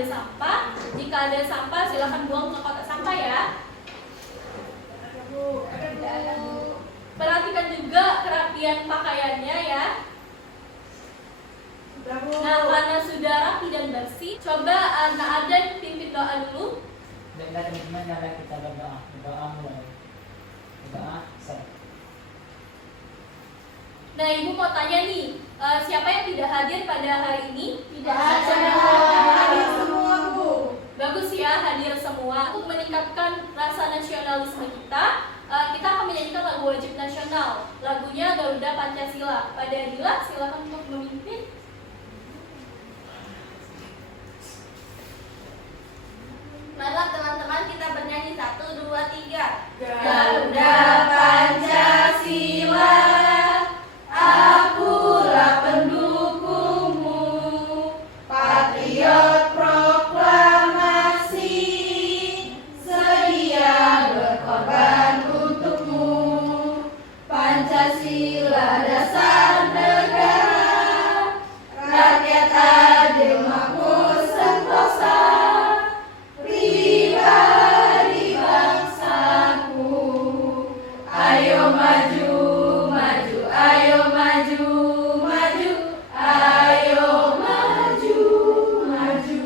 ada sampah. Jika ada sampah silakan buang ke kotak sampah ya. Perhatikan juga kerapian pakaiannya ya. Nah, karena sudah rapi dan bersih, coba anak Aden pimpin doa dulu. Baiklah teman-teman, mari kita berdoa. Berdoa mulai. Berdoa. Nah, Ibu mau tanya nih, siapa yang tidak hadir pada hari ini? Tidak ada, hadir semua Bu. Bagus ya, hadir semua. Untuk meningkatkan rasa nasionalisme kita, kita akan menyanyikan lagu wajib nasional. Lagunya Garuda Pancasila. Pada Adila, silakan untuk memimpin. Marilah teman-teman kita bernyanyi 1, 2, 3. Garuda Pancasila, akulah pendukungmu, patriot proklamasi, sedia berkorban untukmu. Pancasila dasar negara, rakyat adil makmur sentosa, pribadi bangsaku. Ayo maju, maju, ayo maju, maju, ayo maju, maju.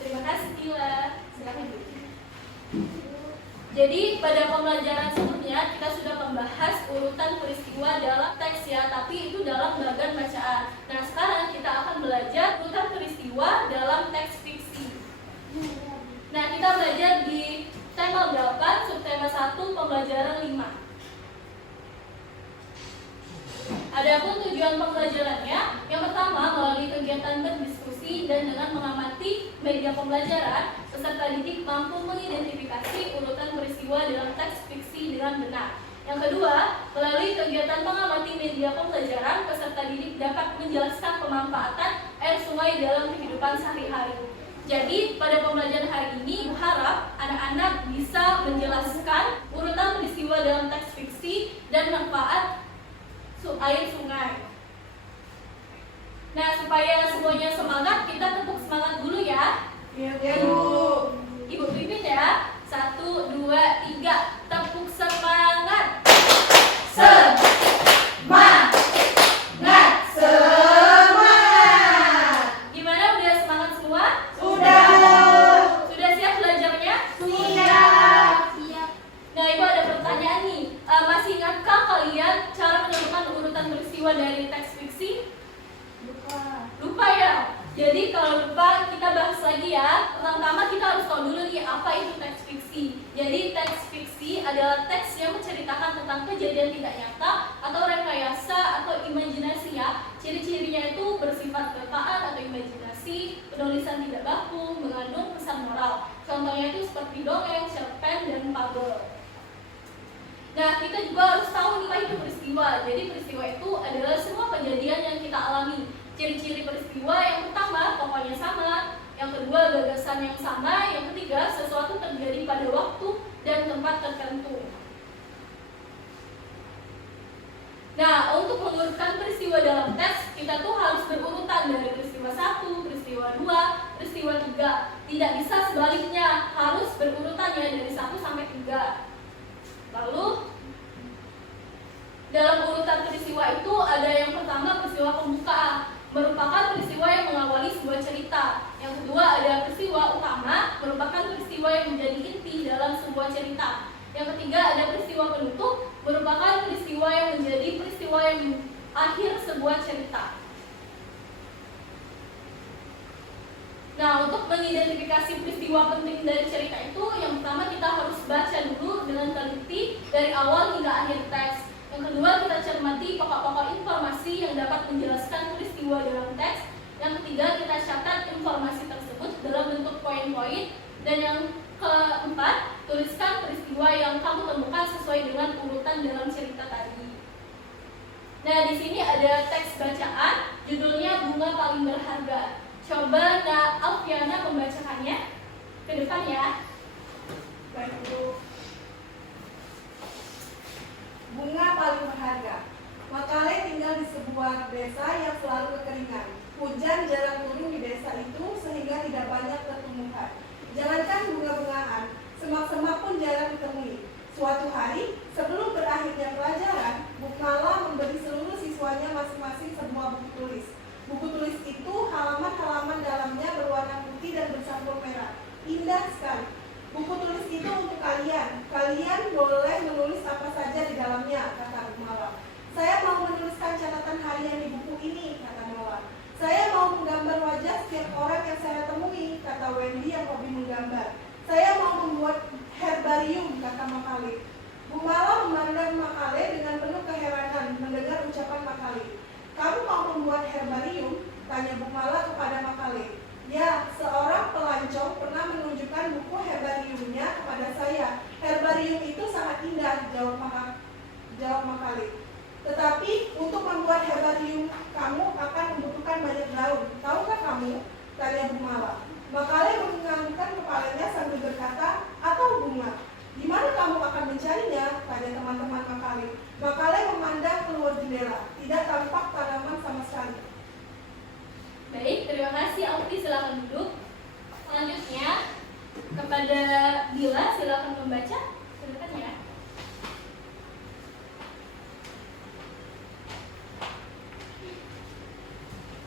Terima kasih Dila. Silakan Ibu. Jadi pada pembelajaran sebelumnya kita sudah membahas urutan peristiwa dalam teks ya, tapi itu dalam bagan bacaan. Nah, sekarang kita akan belajar urutan peristiwa dalam teks fiksi. Nah, kita belajar di tema 8, subtema 1, pembelajaran 5. Adapun tujuan pembelajarannya, yang pertama melalui kegiatan berdiskusi dan dengan mengamati media pembelajaran, peserta didik mampu mengidentifikasi urutan peristiwa dalam teks fiksi dengan benar. Yang kedua, melalui kegiatan mengamati media pembelajaran, peserta didik dapat menjelaskan pemanfaatan air sungai dalam kehidupan sehari-hari. Jadi, pada pembelajaran hari ini, harap anak-anak bisa menjelaskan urutan peristiwa dalam teks fiksi dan manfaat air sungai. Nah, supaya semuanya semangat, kita tepuk semangat dulu ya. Ya Bu. Ibu pimpin ya. 1, 2, 3. Tepuk semangat. Semangat, semangat. Gimana, udah semangat semua? Sudah. Sudah siap belajarnya? Siap. Nah, Ibu ada pertanyaan nih. Masih ingatkah kalian cara menemukan urutan peristiwa dari teks fiksi? Lupa ya? Jadi kalau lupa kita bahas lagi ya. Pertama kita harus tahu dulu nih apa itu teks fiksi. Jadi teks fiksi adalah teks yang menceritakan tentang kejadian tidak nyata atau rekayasa atau imajinasi ya. Ciri-cirinya itu bersifat terpaan atau imajinasi, penulisan tidak baku, mengandung pesan moral. Contohnya itu seperti dongeng, cerpen, dan fabel. Nah, kita juga harus tahu nih apa itu peristiwa. Jadi peristiwa itu adalah semua kejadian yang kita alami. Ciri-ciri peristiwa yang pertama, pokoknya sama. Yang kedua, gagasan yang sama. Yang ketiga, sesuatu terjadi pada waktu dan tempat tertentu. Nah, untuk mengurutkan peristiwa dalam teks, kita tuh harus berurutan dari peristiwa 1, peristiwa 2, peristiwa 3. Tidak bisa sebaliknya, harus berurutannya dari 1 sampai 3. Lalu dalam urutan peristiwa itu ada yang pertama peristiwa pembuka, merupakan peristiwa yang mengawali sebuah cerita. Yang kedua ada peristiwa utama, merupakan peristiwa yang menjadi inti dalam sebuah cerita. Yang ketiga ada peristiwa penutup, merupakan peristiwa yang menjadi peristiwa yang akhir sebuah cerita. Nah, untuk mengidentifikasi peristiwa penting dari cerita itu, yang pertama kita harus baca dulu dengan teliti dari awal hingga akhir teks. Yang kedua, kita cermati pokok-pokok informasi yang dapat menjelaskan peristiwa dalam teks. Yang ketiga, kita catat informasi tersebut dalam bentuk poin-poin. Dan yang keempat, tuliskan peristiwa yang kamu temukan sesuai dengan urutan dalam cerita tadi. Nah, di sini ada teks bacaan, judulnya Bunga Paling Berharga. Coba Kak Alfiana membacakannya ke depan ya. Baik Bu. Bunga paling berharga. Makale tinggal di sebuah desa yang selalu kekeringan. Hujan jarang turun di desa itu sehingga tidak hari, sebelum berakhirnya pelajaran, Bu Mala memberi seluruh siswanya masing-masing sebuah buku tulis. Buku tulis itu halaman-halaman dalamnya berwarna putih dan bersampul merah. Indah sekali. Buku tulis itu untuk kalian. Kalian boleh menulis apa saja di dalamnya, kata Bu Mala. Saya mau menuliskan catatan harian di buku ini, kata Mala. Saya mau menggambar wajah setiap orang yang saya temui, kata Wendy yang hobi menggambar. Saya mau membuat herbarium, kata Makale. Bu Mala memandang Makale dengan penuh keheranan mendengar ucapan Makale. Kamu mau membuat herbarium? Tanya Bu Mala kepada Makale. Ya, seorang pelancong pernah menunjukkan buku herbariumnya kepada saya. Herbarium itu sangat indah, jawab Makale. Tetapi untuk membuat herbarium, kamu akan membutuhkan banyak daun. Tahukah kamu? Tanya Bu Mala. Makale menganggukkan kepalanya sambil berkata, atau bunga. Di mana kamu akan mencarinya? Tanya teman-teman Makale. Makale memandang keluar jendela. Tidak tampak tanaman sama sekali. Baik, terima kasih Auti, silakan duduk. Selanjutnya kepada Bila, silakan membaca. Silakan ya.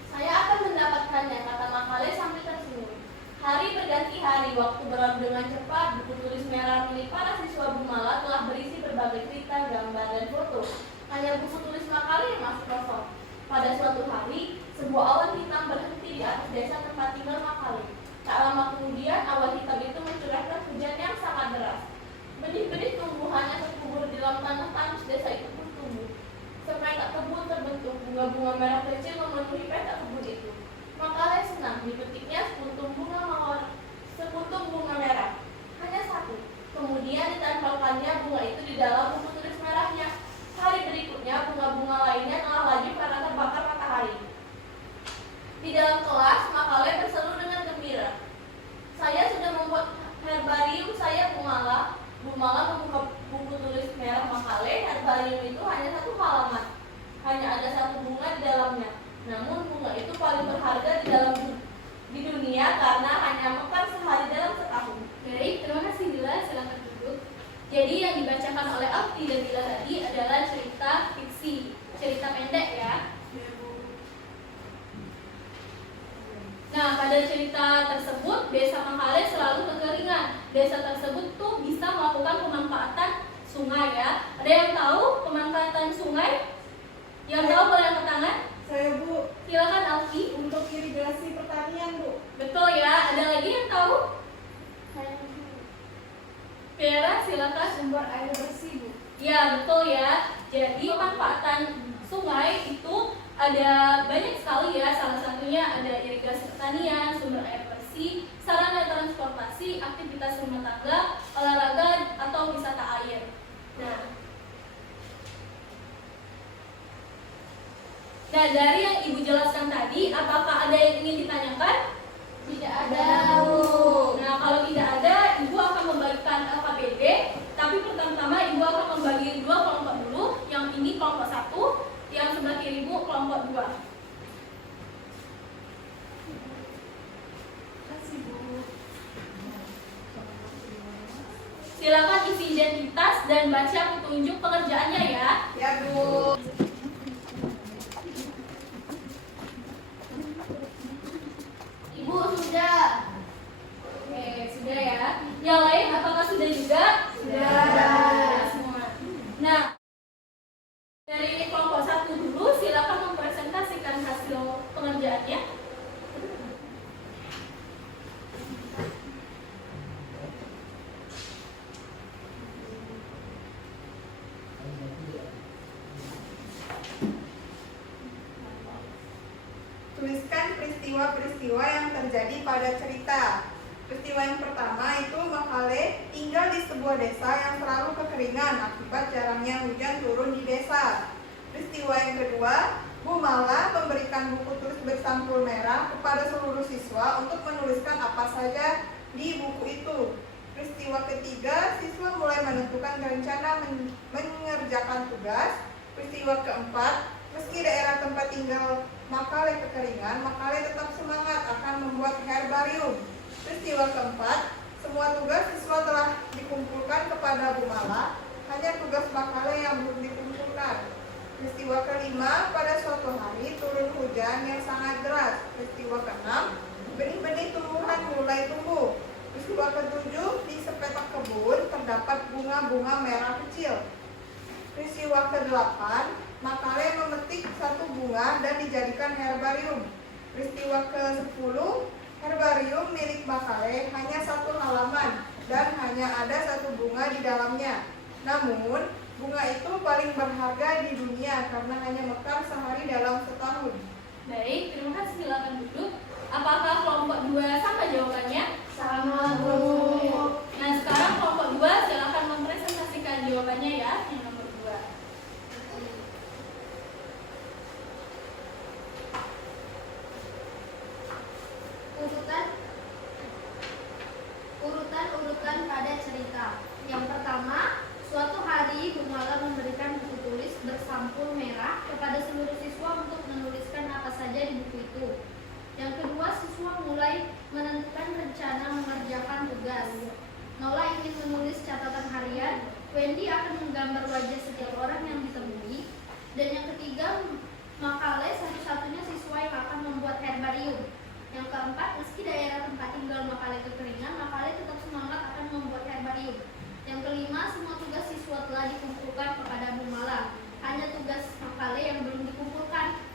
Saya akan mendapatkannya, kata Makale sambil tersenyum. Hari berganti hari, waktu berlalu dengan cepat. Buku tulis merah milik para siswa Bu Mala telah berisi berbagai cerita, gambar, dan foto. Hanya buku tulis Makale yang masih kosong. Pada suatu hari, sebuah awan hitam berhenti di atas desa tempat tinggal Makale. Tak lama kemudian, awan hitam itu mencurahkan hujan yang sangat deras. Benih-benih tumbuhan yang terkubur di dalam tanah tandus desa itu pun tumbuh. Sepetak kebun terbentuk, bunga-bunga merah kecil memenuhi petak kebun itu. Makale senang, dipetiknya sepuntung bunga merah. Hanya satu. Kemudian ditempelkannya bunga itu di dalam buku tulis merahnya. Hari berikutnya, bunga-bunga lainnya telah laju karena terbakar matahari. Di dalam kelas, Makale berseru dengan gembira. Saya sudah membuat herbarium saya, Bu Mala. Bu Mala membuka buku tulis merah Makale. Herbarium itu hanya satu halaman. Hanya ada satu bunga di dalamnya. Namun bunga itu paling berharga di dunia karena hanya mekar sehari dalam setahun. Baik, terima kasih Bila, silakan duduk. Jadi yang dibacakan oleh Auti dan Bila tadi adalah cerita fiksi, cerita pendek ya. Nah, pada cerita tersebut, desa Makale selalu kekeringan. Desa tersebut tuh bisa melakukan pemanfaatan sungai ya. Ada yang tahu pemanfaatan sungai? Yang tahu boleh angkat tangan? Saya, Bu. Silakan Auti. Untuk irigasi pertanian, Bu. Betul ya. Ada lagi yang tahu? Vera, silakan. Sumber air bersih, Bu. Ya, betul ya. Jadi pemanfaatan sungai itu ada banyak sekali ya. Salah satunya ada irigasi pertanian, sumber air bersih, sarana transportasi, aktivitas rumah tangga, olahraga atau wisata air. Nah, dari yang Ibu jelaskan tadi, apakah ada yang ingin ditanyakan? Tidak ada, Bu. Nah, kalau tidak ada, Ibu akan membagikan LKPD. Tapi pertama-tama Ibu akan membagi dua kelompok dulu. Yang ini kelompok 1, yang sebelah kiri Ibu kelompok 2. Silakan isi identitas dan baca petunjuk pengerjaannya ya. Ya, Bu. Ibu sudah. Oke, sudah ya. Yang lain apakah sudah juga? Sudah. Semua. Nah, dari kelompok 1 dulu silakan mempresentasikan hasil pengerjaannya. Tuliskan peristiwa-peristiwa yang terjadi pada cerita. Peristiwa yang pertama itu Makale tinggal di sebuah desa yang selalu kekeringan akibat jarangnya hujan turun di desa. Peristiwa yang kedua, Bu Mala memberikan buku tulis bersampul merah kepada seluruh siswa untuk menuliskan apa saja di buku itu. Peristiwa ketiga, siswa mulai menentukan rencana mengerjakan tugas. Peristiwa keempat, meski daerah tempat tinggal Makale kekeringan, Makale tetap semangat akan membuat herbarium. Peristiwa keempat, semua tugas siswa telah dikumpulkan kepada Bu Mala, hanya Peristiwa ketujuh, di sepetak kebun terdapat bunga-bunga merah kecil. Peristiwa ke-8, Makale memetik satu bunga dan dijadikan herbarium. Peristiwa ke-10, herbarium milik Makale hanya satu halaman dan hanya ada satu bunga di dalamnya. Namun, bunga itu paling berharga di dunia karena hanya mekar sehari dalam setahun. Baik, terima kasih. Silakan duduk. Apakah kelompok 2 sama jawabannya? Sama, Bu. Nah, sekarang kelompok 2 silakan mempresentasikan jawabannya ya, yang nomor 2. Urutan pada cerita. Yang pertama, suatu hari Bu Mala memberikan buku tulis bersampul merah kepada seluruh siswa untuk menuliskan apa saja di buku itu. Yang kedua, siswa mulai menentukan rencana mengerjakan tugas. Nola ingin menulis catatan harian, Wendy akan menggambar wajah setiap orang yang ditemui, dan yang ketiga, Makale satu-satunya siswa yang akan membuat herbarium. Yang keempat, meski daerah tempat tinggal Makale kekeringan, Makale tetap semangat akan membuat herbarium. Yang kelima, semua tugas siswa telah dikumpulkan kepada Bu Mala. Hanya tugas Makale yang belum dikumpulkan.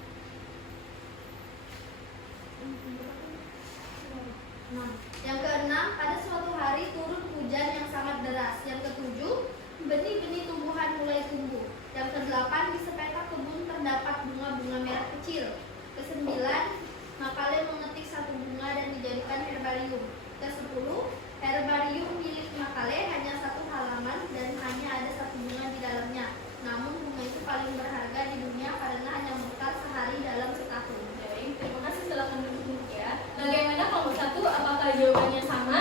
Yang keenam, pada suatu hari turun hujan yang sangat deras. Yang ketujuh, benih-benih tumbuhan mulai tumbuh. Yang kedelapan, di sepetak kebun terdapat bunga-bunga merah kecil. Kesembilan, Makale mengetik satu bunga dan dijadikan herbarium. Kesepuluh, herbarium milik Makale hanya satu halaman dan hanya ada satu bunga di dalamnya. Namun bunga itu paling berharga di dunia karena hanya mekar sehari dalam setahun. Baik, terima kasih. Silakan duduk ya. Bagaimana kelompok 1? Apakah jawabannya sama?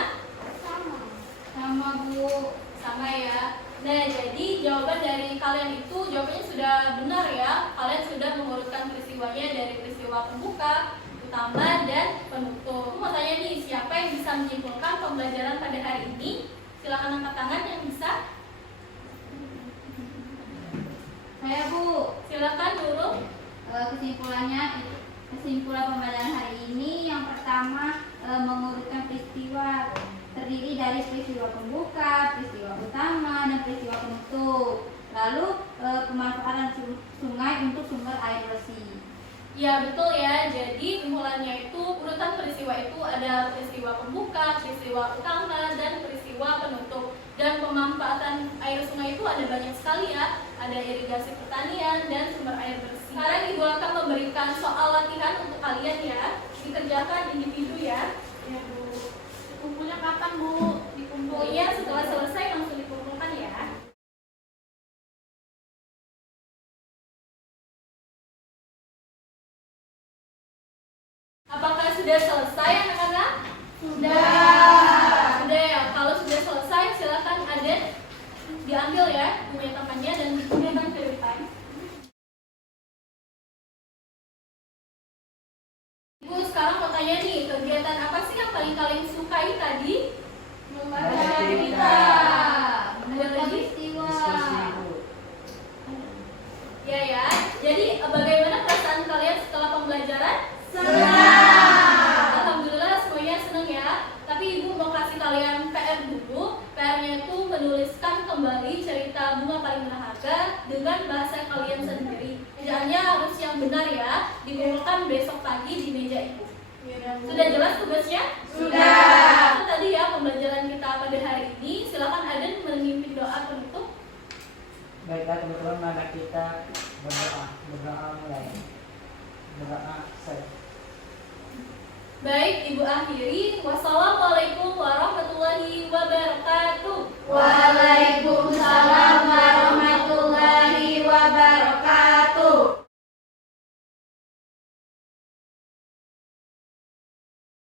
Sama, Bu. Sama ya. Nah, jadi jawaban dari kalian itu jawabannya sudah benar ya. Kalian sudah mengurutkan peristiwanya dari peristiwa pembuka, utama, dan penutup. Aku mau tanya nih, siapa yang bisa menyimpulkan pembelajaran pada hari ini? Silakan angkat tangan yang bisa. Saya, Bu. Silakan Nurul. Kesimpulan pembelajaran hari ini yang pertama mengurutkan peristiwa, terdiri dari peristiwa pembuka, peristiwa utama, dan peristiwa penutup. Lalu pemanfaatan sungai untuk sumber air bersih. Ya, betul ya. Jadi simpulannya itu urutan peristiwa itu ada peristiwa pembuka, peristiwa utama, dan peristiwa penutup. Dan pemanfaatan air sungai itu ada banyak sekali ya. Ada irigasi pertanian dan sumber air bersih. Sekarang Ibu akan memberikan soal latihan untuk kalian ya. Dikerjakan individu ya. Ya, Bu. Kumpulnya kapan, Bu? Pokoknya setelah selesai langsung dikumpulkan ya. Apakah sudah selesai anak-anak? Sudah ya. Kalau sudah selesai silakan aden diambil ya punya temannya dan digunakan ke depan. Ibu sekarang mau tanya nih, kegiatan apa sih yang paling kalian sukai tadi? Membaca cerita. Ada lagi? Peristiwa. Diskusi, Bu. Ya. Jadi bagaimana perasaan kalian setelah pembelajaran? Senang. Alhamdulillah semuanya senang ya. Tapi Ibu mau kasih kalian PR dulu. PR-nya itu menuliskan kembali cerita bunga paling berharga dengan bahasa kalian sendiri. Kerjaannya harus yang benar ya. Dikumpulkan besok pagi di meja Ibu. Sudah jelas tugasnya? Sudah. Itu tadi ya pembelajaran kita pada hari ini. Silakan Aden memimpin doa penutup. Baiklah teman-teman, mari kita berdoa mulai. Berdoa saya. Baik, Ibu akhiri. Wassalamualaikum warahmatullahi